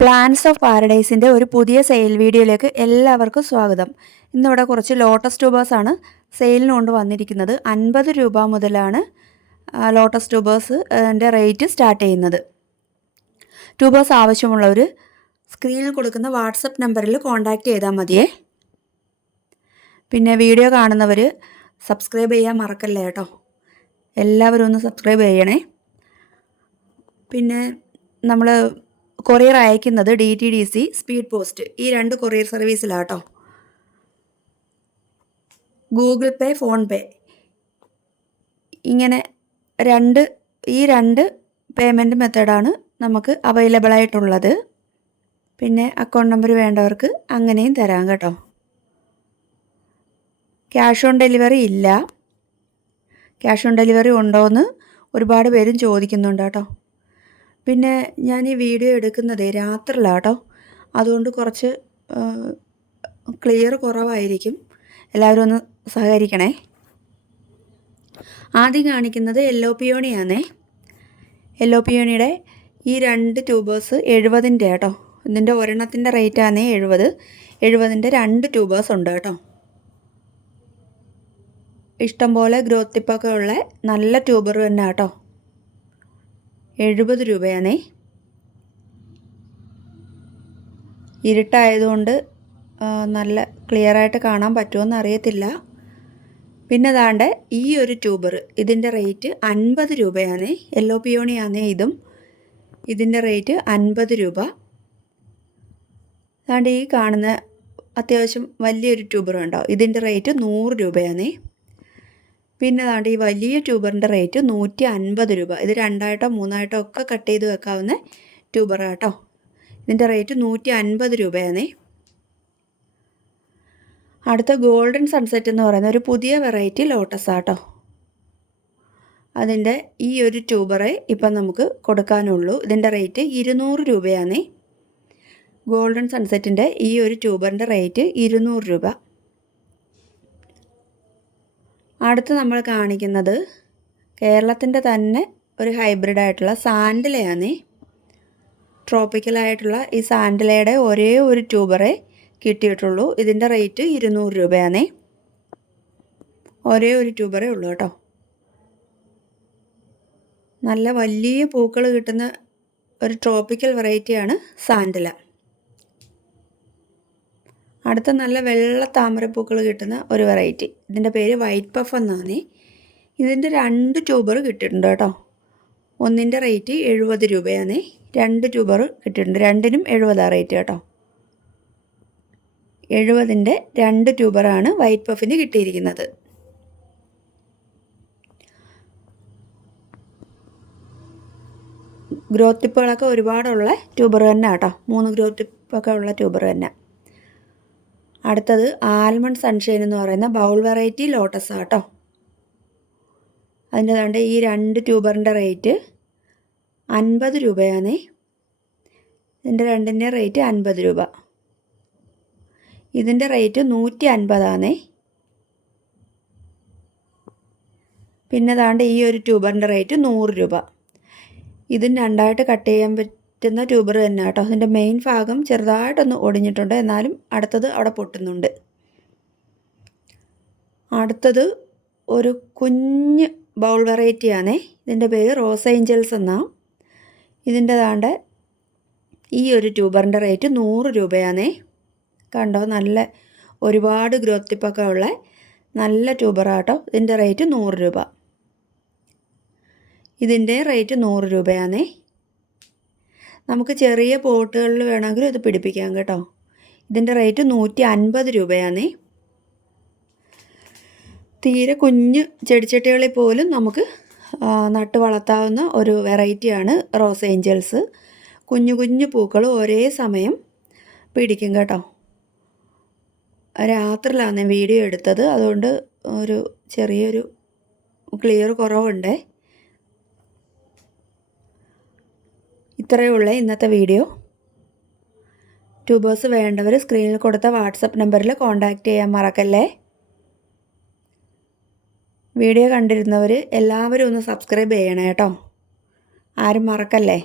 Plants of പാരഡൈസിൻ്റെ ഒരു പുതിയ sale വീഡിയോയിലേക്ക് എല്ലാവർക്കും സ്വാഗതം. ഇന്നിവിടെ കുറച്ച് ലോട്ടസ് ട്യൂബേഴ്സാണ് സെയിലിന് കൊണ്ട് വന്നിരിക്കുന്നത്. 50 രൂപ മുതലാണ് ലോട്ടസ് ട്യൂബേഴ്സിൻ്റെ റേറ്റ് സ്റ്റാർട്ട് ചെയ്യുന്നത്. ട്യൂബേഴ്സ് ആവശ്യമുള്ളവർ സ്ക്രീനിൽ കൊടുക്കുന്ന വാട്സപ്പ് നമ്പറിൽ കോൺടാക്റ്റ് ചെയ്താൽ മതിയേ. പിന്നെ വീഡിയോ കാണുന്നവർ സബ്സ്ക്രൈബ് ചെയ്യാൻ മറക്കല്ലേ കേട്ടോ. എല്ലാവരും ഒന്ന് സബ്സ്ക്രൈബ് ചെയ്യണേ. പിന്നെ നമ്മൾ കൊറിയർ അയക്കുന്നത് DTDC, സ്പീഡ് പോസ്റ്റ്, ഈ 2 കൊറിയർ സർവീസിലാട്ടോ. ഗൂഗിൾ പേ, ഫോൺ പേ, ഇങ്ങനെ ഈ രണ്ട് പേയ്മെൻറ്റ് മെത്തേഡാണ് നമുക്ക് അവൈലബിൾ ആയിട്ടുള്ളത്. പിന്നെ അക്കൗണ്ട് നമ്പർ വേണ്ടവർക്ക് അങ്ങനെയും തരാം കേട്ടോ. ക്യാഷ് ഓൺ ഡെലിവറി ഇല്ല. ക്യാഷ് ഓൺ ഡെലിവറി ഉണ്ടോയെന്ന് ഒരുപാട് പേരും ചോദിക്കുന്നുണ്ട് കേട്ടോ. പിന്നെ ഞാൻ ഈ വീഡിയോ എടുക്കുന്നത് രാത്രിയിലാണ് കേട്ടോ. അതുകൊണ്ട് കുറച്ച് ക്ലിയർ കുറവായിരിക്കും. എല്ലാവരും ഒന്ന് സഹകരിക്കണേ. ആദ്യം കാണിക്കുന്നത് യെല്ലോ പിയോണിയാണേ. യെല്ലോ പിയോണിയുടെ ഈ 2 ട്യൂബേഴ്സ് 70ൻ്റെ കേട്ടോ. ഇതിൻ്റെ ഒരെണ്ണത്തിൻ്റെ റേറ്റാണേ 70. 70ൻ്റെ 2 ട്യൂബേഴ്സ് ഉണ്ട് കേട്ടോ. ഇഷ്ടംപോലെ ഗ്രോത്ത് ടിപ്പൊക്കെ ഉള്ള നല്ല ട്യൂബർ തന്നെ കേട്ടോ. 70 രൂപയാണേ. ഇരുട്ടായതുകൊണ്ട് നല്ല ക്ലിയറായിട്ട് കാണാൻ പറ്റുമെന്ന് അറിയത്തില്ല. പിന്നെ ദാണ്ട് ഈ ഒരു ട്യൂബർ, ഇതിൻ്റെ റേറ്റ് 50 രൂപയാണേ. യെല്ലോ പിയോണിയാണേ ഇതും. ഇതിൻ്റെ റേറ്റ് 50 രൂപ. ദാണ്ട് ഈ കാണുന്ന അത്യാവശ്യം വലിയൊരു ട്യൂബർ ഉണ്ടോ, ഇതിൻ്റെ റേറ്റ് 100 രൂപയാണേ. പിന്നെ ദാണ്ട് ഈ വലിയ ട്യൂബറിൻ്റെ റേറ്റ് 150 രൂപ. ഇത് 2ആയിട്ടോ 3ആയിട്ടോ ഒക്കെ കട്ട് ചെയ്ത് വെക്കാവുന്ന ട്യൂബറാട്ടോ. ഇതിൻ്റെ റേറ്റ് 150 രൂപയാണേ. അടുത്ത ഗോൾഡൻ സൺസെറ്റ് എന്ന് പറയുന്ന ഒരു പുതിയ വെറൈറ്റി ലോട്ടസ് ആട്ടോ. അതിൻ്റെ ഈ ഒരു ട്യൂബറെ ഇപ്പം നമുക്ക് കൊടുക്കാനുള്ളൂ. ഇതിൻ്റെ റേറ്റ് 200 രൂപയാണേ. ഗോൾഡൻ സൺസെറ്റിൻ്റെ ഈ ഒരു ട്യൂബറിൻ്റെ റേറ്റ് 200 രൂപ. അടുത്ത് നമ്മൾ കാണിക്കുന്നത് കേരളത്തിൻ്റെ തന്നെ ഒരു ഹൈബ്രിഡായിട്ടുള്ള സാൻഡലയാണേ. ട്രോപ്പിക്കലായിട്ടുള്ള ഈ സാൻഡലയുടെ ഒരേ ഒരു ട്യൂബറേ കിട്ടിയിട്ടുള്ളൂ. ഇതിൻ്റെ റേറ്റ് 200 രൂപയാണേ. ഒരേ ഒരു ട്യൂബറേ ഉള്ളൂ കേട്ടോ. നല്ല വലിയ പൂക്കൾ കിട്ടുന്ന ഒരു ട്രോപ്പിക്കൽ വെറൈറ്റിയാണ് സാൻഡല. അടുത്ത നല്ല വെള്ള താമരപ്പൂക്കൾ കിട്ടുന്ന ഒരു വെറൈറ്റി, ഇതിൻ്റെ പേര് വൈറ്റ് പഫ് എന്നാണ്. ഇതിൻ്റെ 2 ട്യൂബർ കിട്ടിയിട്ടുണ്ട് കേട്ടോ. ഒന്നിൻ്റെ റേറ്റ് 70 രൂപയാണ്. 2 ട്യൂബർ കിട്ടിയിട്ടുണ്ട്. 2നും 70 റേറ്റ് കേട്ടോ. 70ൻ്റെ 2 ട്യൂബറാണ് വൈറ്റ് പഫിന് കിട്ടിയിരിക്കുന്നത്. ഗ്രോത്ത് ടിപ്പുകളൊക്കെ ഒരുപാടുള്ള ട്യൂബർ തന്നെ കേട്ടോ. 3 ഗ്രോത്ത് ടിപ്പൊക്കെ ഉള്ള ട്യൂബർ തന്നെ. അടുത്തത് ആൽമണ്ട് സൺഷൈൻ എന്ന് പറയുന്ന ബൗൾ വെറൈറ്റി ലോട്ടസ് ആട്ടോ. അതിൻ്റെ കണ്ട് ഈ 2 ട്യൂബറിൻ്റെ റേറ്റ് 50 രൂപയാണേ. ഇതിൻ്റെ 2ൻ്റെ റേറ്റ് 50 രൂപ. ഇതിൻ്റെ റേറ്റ് 150 ആണേ. പിന്നെ ദാണ്ട് ഈ ഒരു ട്യൂബറിൻ്റെ റേറ്റ് 100 രൂപ. ഇതും 2ആയിട്ട് കട്ട് ചെയ്യാൻ പറ്റുന്ന ട്യൂബർ തന്നെ കേട്ടോ. അതിൻ്റെ മെയിൻ ഭാഗം ചെറുതായിട്ടൊന്ന് ഒടിഞ്ഞിട്ടുണ്ട്, എന്നാലും അടുത്തത് അവിടെ പൊട്ടുന്നുണ്ട്. അടുത്തത് ഒരു കുഞ്ഞ് ബൗൾ വെറൈറ്റിയാണേ. ഇതിൻ്റെ പേര് റോസ് ഏഞ്ചൽസ് എന്നാണ്. ഇതിൻ്റെ ദാണ്ട് ഈ ഒരു ട്യൂബറിൻ്റെ റേറ്റ് 100 രൂപയാണേ. കണ്ടോ, നല്ല ഒരുപാട് ഗ്രോത്ത് ടിപ്പൊക്കെ ഉള്ള നല്ല ട്യൂബറാട്ടോ. ഇതിൻ്റെ റേറ്റ് 100 രൂപ. ഇതിൻ്റെ റേറ്റ് 100 രൂപയാണേ. നമുക്ക് ചെറിയ പോട്ടുകളിൽ വേണമെങ്കിലും ഇത് പിടിപ്പിക്കാം കേട്ടോ. ഇതിൻ്റെ റേറ്റ് 150 രൂപയാണേ. തീരെ കുഞ്ഞ് ചെടിച്ചട്ടികളിൽ പോലും നമുക്ക് നട്ട് വളർത്താവുന്ന ഒരു വെറൈറ്റിയാണ് റോസ് ഏഞ്ചൽസ്. കുഞ്ഞു കുഞ്ഞു പൂക്കൾ ഒരേ സമയം പിടിക്കും കേട്ടോ. രാത്രിയിലാണ് വീഡിയോ എടുത്തത്, അതുകൊണ്ട് ഒരു ചെറിയൊരു ക്ലിയർ കുറവുണ്ട്. ഇത്രയേ ഉള്ളൂ ഇന്നത്തെ വീഡിയോ. ട്യൂബേഴ്സ് വേണ്ടവർ സ്ക്രീനിൽ കൊടുത്ത വാട്സപ്പ് നമ്പറിൽ കോൺടാക്റ്റ് ചെയ്യാൻ മറക്കല്ലേ. വീഡിയോ കണ്ടിരുന്നവർ എല്ലാവരും ഒന്ന് സബ്സ്ക്രൈബ് ചെയ്യണേ കേട്ടോ. ആരും മറക്കല്ലേ.